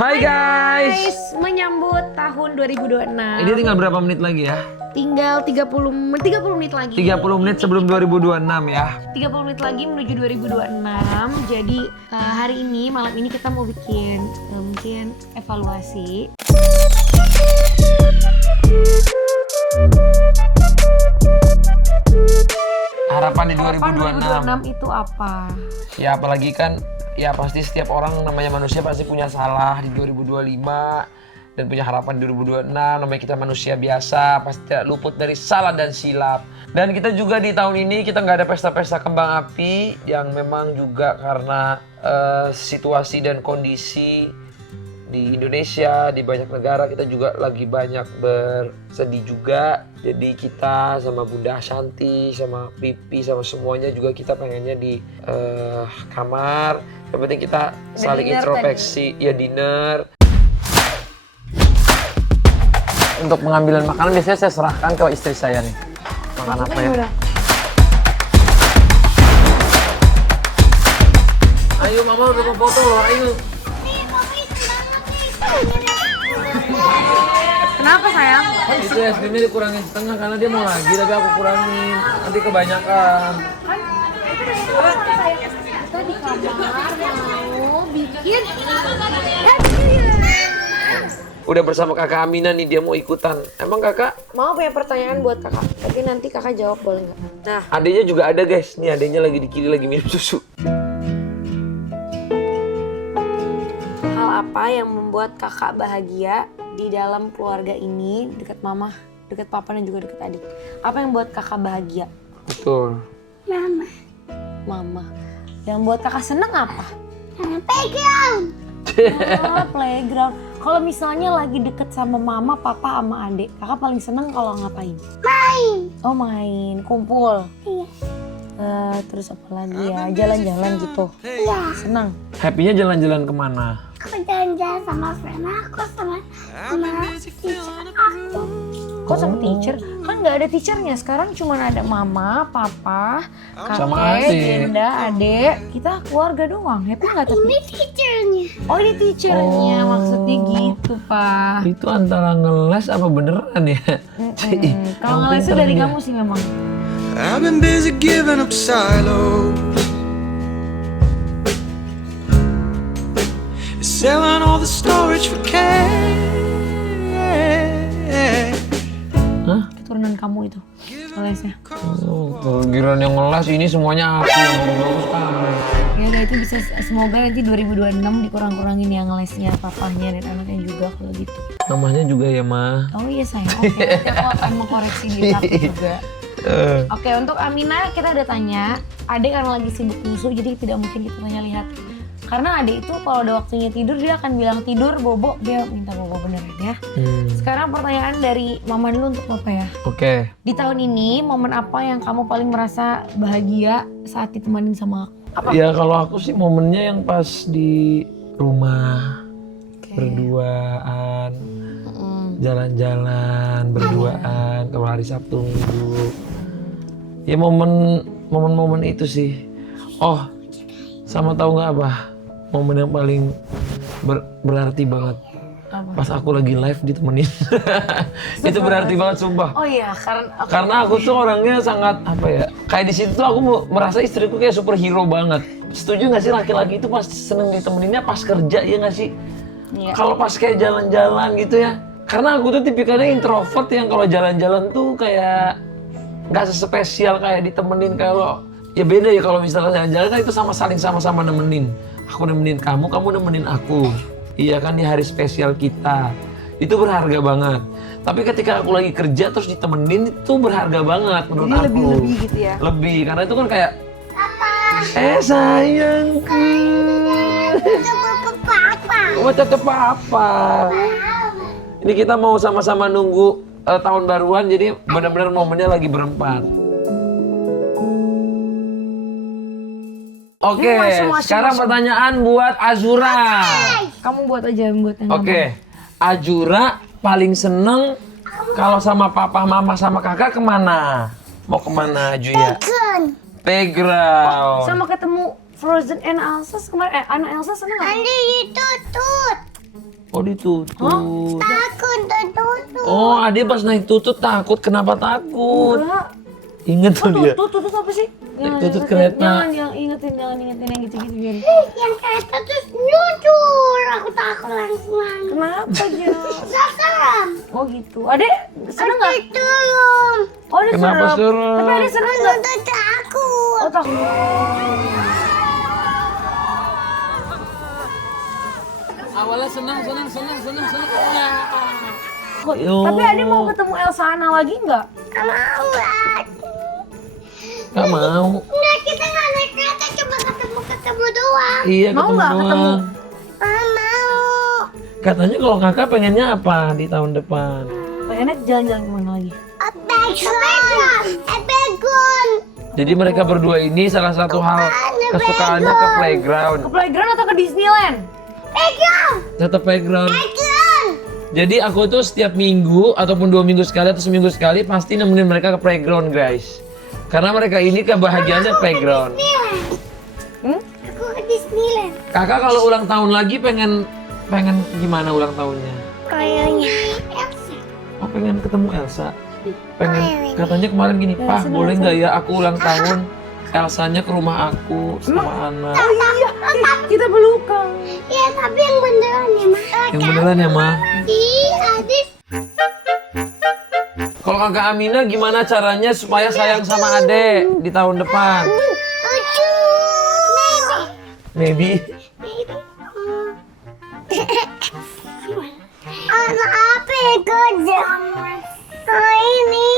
Hai guys, menyambut tahun 2026. ini tinggal berapa menit lagi ya? Tinggal 30 menit lagi. 30 menit sebelum 2026 ya. 30 menit lagi menuju 2026. Jadi hari ini, malam ini kita mau bikin mungkin evaluasi. Harapan di Harapan 2026. 2026 itu apa? Ya apalagi kan, ya pasti setiap orang namanya manusia pasti punya salah di 2025 dan punya harapan di 2026. Namanya kita manusia biasa, pasti tidak luput dari salah dan silap. Dan kita juga di tahun ini kita nggak ada pesta-pesta kembang api yang memang juga karena situasi dan kondisi di Indonesia, di banyak negara kita juga lagi banyak bersedih juga. Jadi kita sama Bunda Ashanti, sama Pipi, sama semuanya juga kita pengennya di kamar. Yang penting kita saling introspeksi, ya dinner. Untuk pengambilan makanan biasanya saya serahkan ke istri saya nih. Makan apa ya? Ayo mama udah mau foto loh, ayo. Kenapa sayang? Itu es krimnya dikurangin setengah karena dia mau lagi, tapi aku kurangin. Nanti kebanyakan. Kita di kamar mau bikin Udah bersama kakak Amina nih, dia mau ikutan. Emang kakak? mau punya pertanyaan buat kakak, tapi nanti kakak jawab boleh nggak? Nah, Adenya juga ada guys. Nih adenya lagi di kiri lagi minum susu. hal apa yang membuat kakak bahagia di dalam keluarga ini, dekat mama, dekat papa dan juga dekat adik? Apa yang buat kakak bahagia? Betul. Mama. Yang buat kakak seneng apa? Playground. Playground. Kalau misalnya lagi deket sama mama, papa, sama adik, kakak paling seneng kalau ngapain? Main. Oh main, kumpul. Iya. Terus apa lagi ya? Jalan-jalan gitu. Iya. Seneng. Happy-nya jalan-jalan kemana? Aku jalan-jalan sama friend aku sama teacher aku. Kok sama teacher? Kan nggak ada teachernya. Sekarang cuma ada mama, papa, Sama kakek, adik. Dinda, adek. Kita keluarga doang. Happy nggak tapi? Ini teachernya. Oh ini teachernya, Oh. maksudnya gitu pak. Itu antara ngeles apa beneran ya? Kalau ngeles itu dari kamu sih memang. I've been busy giving up silos, selling all the storage for cash. Hah? Keturunan kamu itu ngelesnya. Oh, giliran yang ngeles ini semuanya aku yang bagus kamu. Ya udah itu bisa, semoga nanti 2026 dikurang-kurangin ya ngelesnya papahnya dan anaknya juga kalau gitu. Namanya juga ya Ma. Oh iya sayang, oke nanti aku akan mengkoreksi diri aku juga. Oke, untuk Amina kita udah tanya. Adek karena lagi sibuk nyusu jadi tidak mungkin kita tanya lihat. Karena adek itu kalau ada waktunya tidur dia akan bilang tidur bobo, dia minta bobo beneran ya. Sekarang pertanyaan dari mama dulu untuk papa ya. Oke. Di tahun ini momen apa yang kamu paling merasa bahagia saat ditemanin sama aku? Apa? Ya kalau aku sih momennya yang pas di rumah berduaan, jalan-jalan berduaan kalau hari Sabtu Minggu. Ya momen-momen itu sih. Oh, sama tahu nggak apa? Momen yang paling berarti banget. Apa? Pas aku lagi live ditemenin. Itu berarti banget sumpah. Oh iya, Karena aku tuh orangnya sangat apa ya? Kayak di situ tuh aku merasa istriku kayak superhero banget. Setuju nggak sih laki-laki itu pasti seneng ditemeninnya pas kerja ya nggak sih? Iya. Kalau pas kayak jalan-jalan gitu ya. Karena aku tuh tipikalnya introvert yang kalau jalan-jalan tuh kayak nggak sespesial kayak ditemenin kalau ya beda ya kalau misalnya jalan-jalan kan itu sama-sama nemenin. Aku nemenin kamu, kamu nemenin aku. Iya kan di hari spesial kita. Itu berharga banget. Tapi ketika aku lagi kerja terus ditemenin itu berharga banget menurut Jadi aku. lebih gitu ya. Lebih karena itu kan kayak sayangku. Sama papa. Mau tetep apa? Ini kita mau sama-sama nunggu tahun baruan jadi benar-benar momennya lagi berempat. Oke, sekarang pertanyaan buat Azura. Kamu buat aja buat yang Oke, Azura paling seneng kalau sama papa, mama, sama kakak kemana? Mau kemana Ajuya? Gun. Playground. sama ketemu Frozen and Elsa kemarin. Anna Elsa seneng nggak? Nanti ditutut. Oh ditutup. Takut tertutup. Oh Ade pas naik tutut takut, kenapa takut? Enggak. Ingat tuh dia. Tutut apa sih? Tutut kereta. Jangan ingetin yang gitu-gitu biar. Yang kereta terus nyucur. Aku takut langsung. Kenapa Jo? Serem. Oh gitu. Adek seneng nggak? Turun. Oh dia Kenapa serem? Tapi Adek seneng nggak? Udah takut. Oh takut. Awalnya senang. Kok- Yo. Tapi Adek mau ketemu Elsa Anna lagi nggak? Gak mau lah. Gak mau. Enggak, kita nggak naik kereta, cuma ketemu doang. Iya Mau ketemu nggak ketemu? doang. Mau. Katanya kalau kakak pengennya apa di tahun depan? Pengennya jalan-jalan kemana lagi? Epegon. Jadi mereka berdua ini salah satu hal kesukaannya ke playground. Ke playground atau ke Disneyland? Pegang. Tetap playground. Pegang. Jadi aku tuh setiap minggu ataupun 2 minggu sekali atau seminggu sekali pasti nemenin mereka ke playground guys. Karena mereka ini kebahagiaannya playground. Disneyland. Aku ke Disneyland. Kakak kalau ulang tahun lagi pengen gimana ulang tahunnya? Kayaknya Elsa. Oh pengen ketemu Elsa. Pengen katanya kemarin gini, "Pak, boleh nggak ya aku ulang tahun Elsanya ke rumah aku sama anak." Iya, kita pelukan. Ya tapi yang beneran ya mas. Yang beneran ya, Ma? Adis. Kalau kakak Amina gimana caranya supaya sayang sama adek di tahun depan? Lucu. Maybe. Anak apa ya kerja? Ini.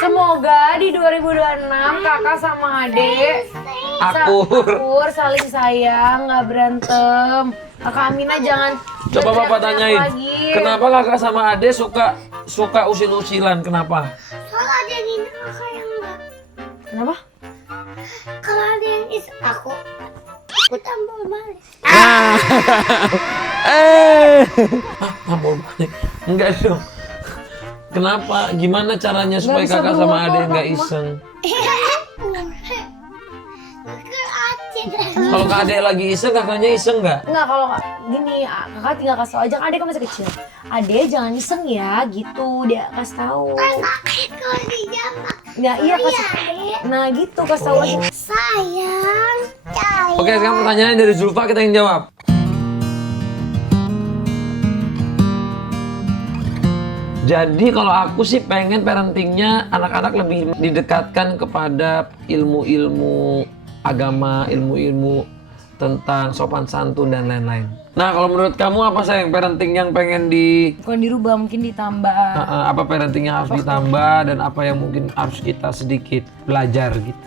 Semoga di 2026 kakak sama adek Akur. saling sayang, nggak berantem. Kakak Amina jangan Coba Bapak teriak-teriak tanyain, lagi. kenapa kakak sama adek suka usil-usilan? Kenapa? Kalau ada yang ini kakak yang enggak. Kenapa? Kalau ada yang is aku tampol balik. Tampol balik. Enggak dong. Kenapa? Gimana caranya supaya bisa kakak sama bermotor, adek nggak Pak. iseng? Kakak acin. Kalau kak adek lagi iseng, kakaknya iseng nggak? Enggak, kalau gini, kakak tinggal kasih tau aja, kan adek kan masih kecil. Adek jangan iseng ya, gitu, dia kasih tahu. Kalau di jambak. Nah iya kasih, nah gitu kasih tahu aja. Sayang. Oke, sekarang pertanyaannya dari Zulfa kita yang jawab. Jadi kalau aku sih pengen parentingnya anak-anak lebih didekatkan kepada ilmu-ilmu agama, ilmu-ilmu tentang sopan santun dan lain-lain. Nah kalau menurut kamu apa sayang parenting yang pengen Bukan dirubah, mungkin ditambah. apa parentingnya harus ditambah dan apa yang mungkin harus kita sedikit belajar gitu?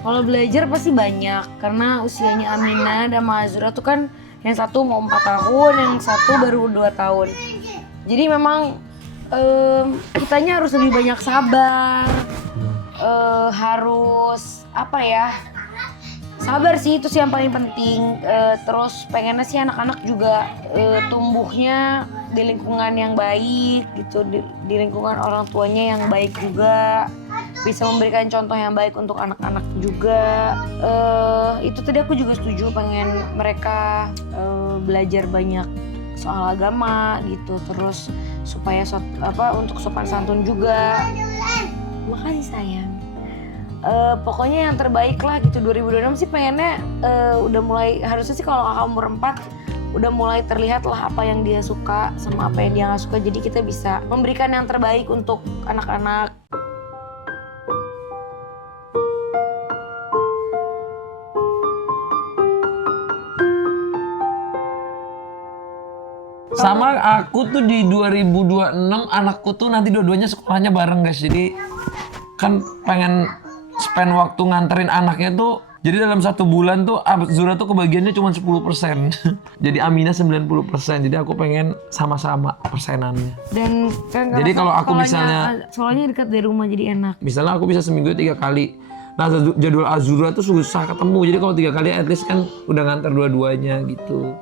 Kalau belajar pasti banyak, karena usianya Amina dan Mazura tuh kan yang satu mau 4 tahun, yang satu baru 2 tahun. Jadi memang kitanya harus lebih banyak sabar, harus apa ya, sabar sih itu sih yang paling penting. Terus pengennya sih anak-anak juga tumbuhnya di lingkungan yang baik gitu, di lingkungan orang tuanya yang baik juga, bisa memberikan contoh yang baik untuk anak-anak juga. Itu tadi aku juga setuju, pengen mereka belajar banyak soal agama gitu, terus supaya untuk sopan santun juga. Makasih sayang. Pokoknya yang terbaik lah gitu. 2026 sih pengennya udah mulai, harusnya sih kalau kakak umur 4 udah mulai terlihat lah apa yang dia suka sama apa yang dia nggak suka, jadi kita bisa memberikan yang terbaik untuk anak-anak. Sama aku tuh di 2026 anakku tuh nanti dua-duanya sekolahnya bareng guys. Jadi kan pengen spend waktu nganterin anaknya tuh. Jadi dalam 1 bulan tuh Zura tuh kebagiannya cuma 10%. Jadi Amina 90%. Jadi aku pengen sama-sama persenannya. Dan kan Jadi kalau aku misalnya soalnya dekat dari rumah jadi enak. Misalnya aku bisa seminggu 3 kali. Nah jadwal Azura tuh susah ketemu. Jadi kalau 3 kali at least kan udah nganter dua-duanya gitu.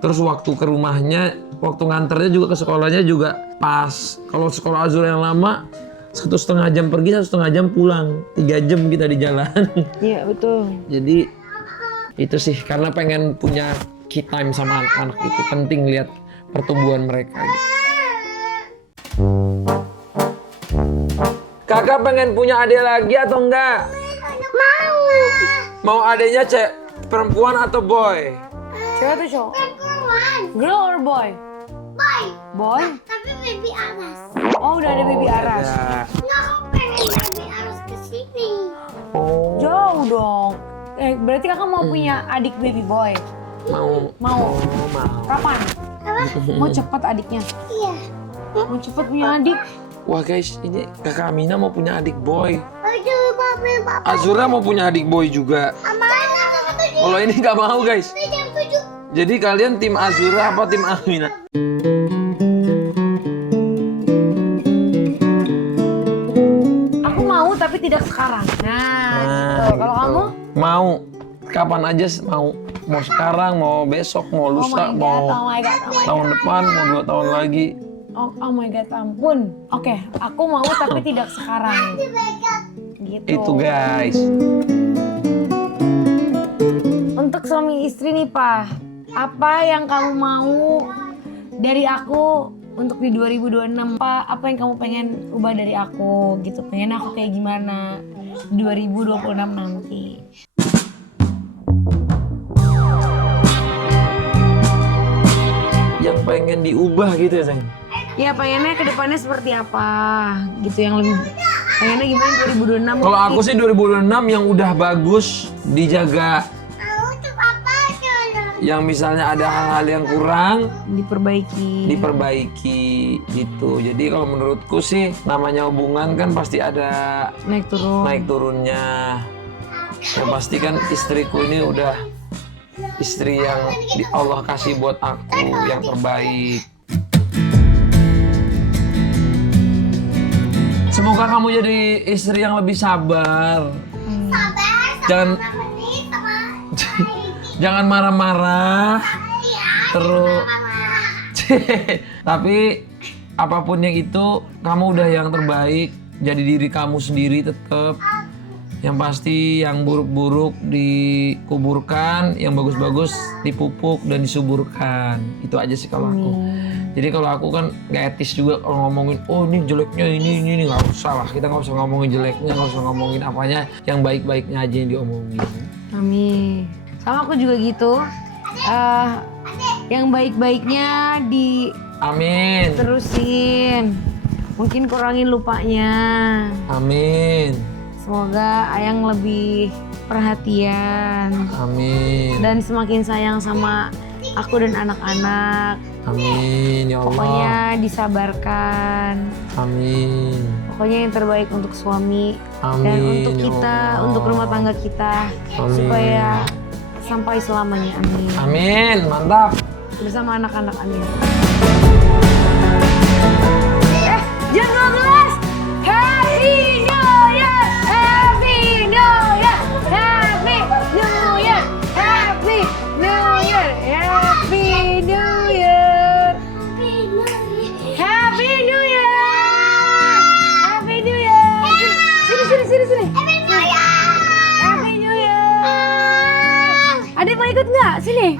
Terus waktu ke rumahnya, waktu nganternya juga ke sekolahnya juga pas. Kalau sekolah Azura yang lama 1,5 jam pergi, 1,5 jam pulang, 3 jam kita di jalan. Iya betul. Jadi itu sih karena pengen punya key time sama anak-anak, itu penting lihat pertumbuhan mereka gitu. Kakak pengen punya adik lagi atau enggak? Mau. Mau adiknya perempuan atau boy? Cewek atau cowok? Perempuan. Girl or boy? Boy. Boy? Tapi baby Aras. Oh udah ada baby Aras. Ada. Nggak, aku pengen baby Aras kesini. Oh, Jauh dong. Berarti kakak mau punya adik baby boy? mau. Mau. Oh, mau. Kapan? Apa? Mau cepet adiknya? Iya. Mau cepet punya adik? Wah guys, ini kakak Amina mau punya adik boy. Aduh, bapak. Azura mau punya adik boy juga. Amana sama tujuh. Kalau ini nggak mau guys. Jam 7. Jadi kalian tim Azura apa tim Amina? Aku mau tapi tidak sekarang. Nah, gitu. Kalau kamu? Mau. Kapan aja mau. Mau sekarang, mau besok, mau lusa, mau oh my god, oh my god. tahun depan, mau 2 tahun lagi. Oh my god, ampun. Oke, aku mau tapi tidak sekarang. Gitu. Itu guys. Untuk suami istri nih, Pak. Apa yang kamu mau dari aku untuk di 2026, Pak? Apa yang kamu pengen ubah dari aku gitu? Pengen aku kayak gimana di 2026 nanti? Yang pengen diubah gitu ya sayang. Ya pengennya ke depannya seperti apa gitu, yang lebih pengennya gimana 2026? Kalau aku sih 2026 yang udah bagus, dijaga. Aku tuh apa dulu? Yang misalnya ada hal-hal yang kurang, diperbaiki gitu. Jadi kalau menurutku sih namanya hubungan kan pasti ada naik turun. naik turunnya. Yang pasti kan istriku ini udah istri yang Allah kasih buat aku yang terbaik. Semoga kamu jadi istri yang lebih sabar. Jangan jangan marah-marah. Terus tapi apapun yang itu, kamu udah yang terbaik. Jadi diri kamu sendiri tetap. Yang pasti yang buruk-buruk dikuburkan, yang bagus-bagus dipupuk dan disuburkan. Itu aja sih kalau aku. Jadi kalau aku kan gak etis juga kalau ngomongin, oh ini jeleknya ini nggak usah lah. Kita nggak usah ngomongin jeleknya, nggak usah ngomongin apanya, yang baik-baiknya aja yang diomongin. Amin. Sama aku juga gitu. Yang baik-baiknya Amin. diterusin. Mungkin kurangin lupanya. Amin. Semoga Ayang lebih perhatian Amin. dan semakin sayang sama aku dan anak-anak. Amin ya Allah. Pokoknya disabarkan. Amin. Pokoknya yang terbaik untuk suami Amin, dan untuk ya kita, Allah. untuk rumah tangga kita, Amin. supaya sampai selamanya. Amin. Amin. Mantap. Bersama anak-anak, amin. Jam 12. Happy New Year. Happy New Year. Happy New Year. Happy New Year. Happy New Year. Happy New Year. Happy New Year. Sini. Happy New Year. Adek mau ikut nggak? Sini.